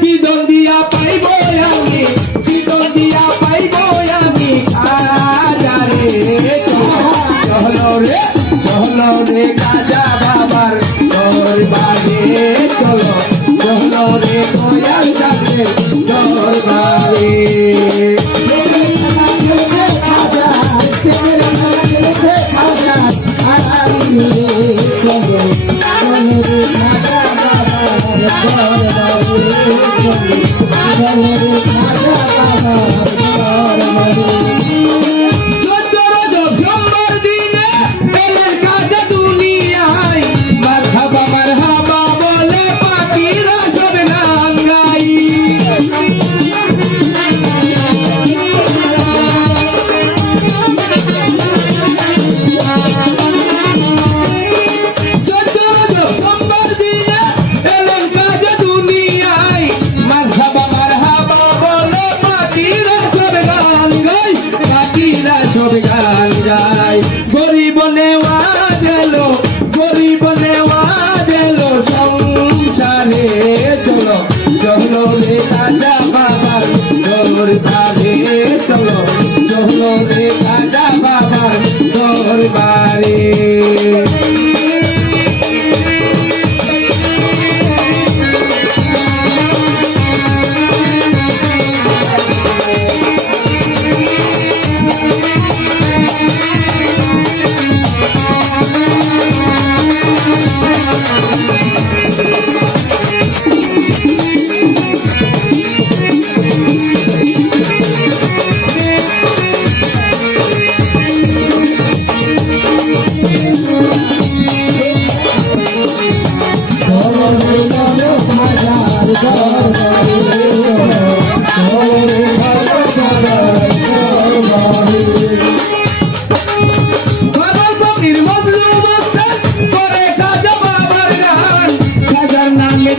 কি দন দিয়া পাইব আমি, কি দন দিয়া পাইব আমি আজারে চলো রে কাজা বাবার দরবারে চলো রে কোয়াল যাবে দরবারে গরিব নেওয়া গেল সংসারে চলো রে কাজা বাবার দরবারে চলো রে কাজা বাবার দরবারে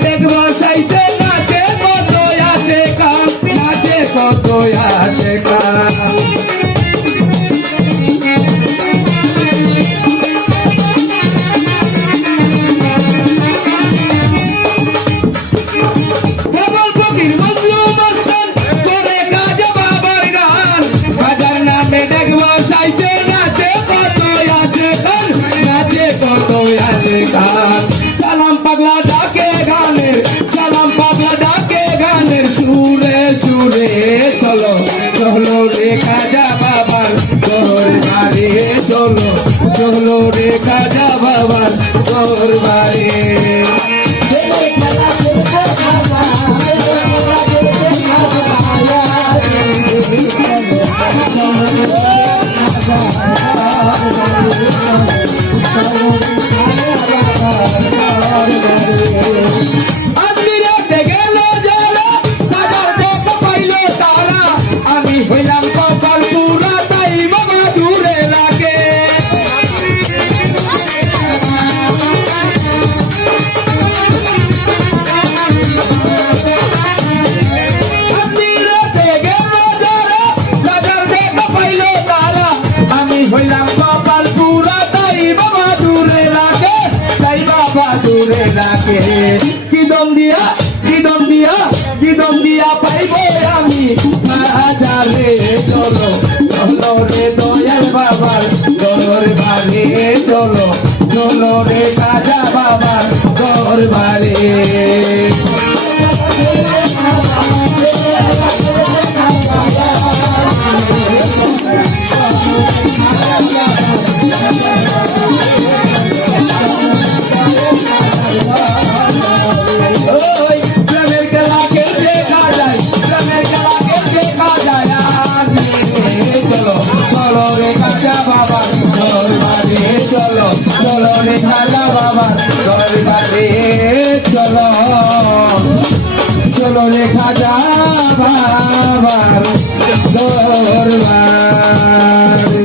দেখবো সাইসে নাচে কত আছে কাম নাচে কত আছে কাম বাবার ফকির মজলু মস্তান করে কাজা বাবার গান বাজার নামে দেখবো সাইসে নাচে কত আছে কাম নাচে কত আছে কাম সালাম পাগলা ডাকে গানের সুরে সুরে চলো রে কাজা বাবার দরবারে চলো রে কাজা বাবার দরবারে কি দম দিয়া পাইব আমি বাজারে চলো রে দয়াল বাবার দরবারে চলো রে কাজা বাবার দরবারে চলো বাবার দরবারে চলো চলো রে খাজা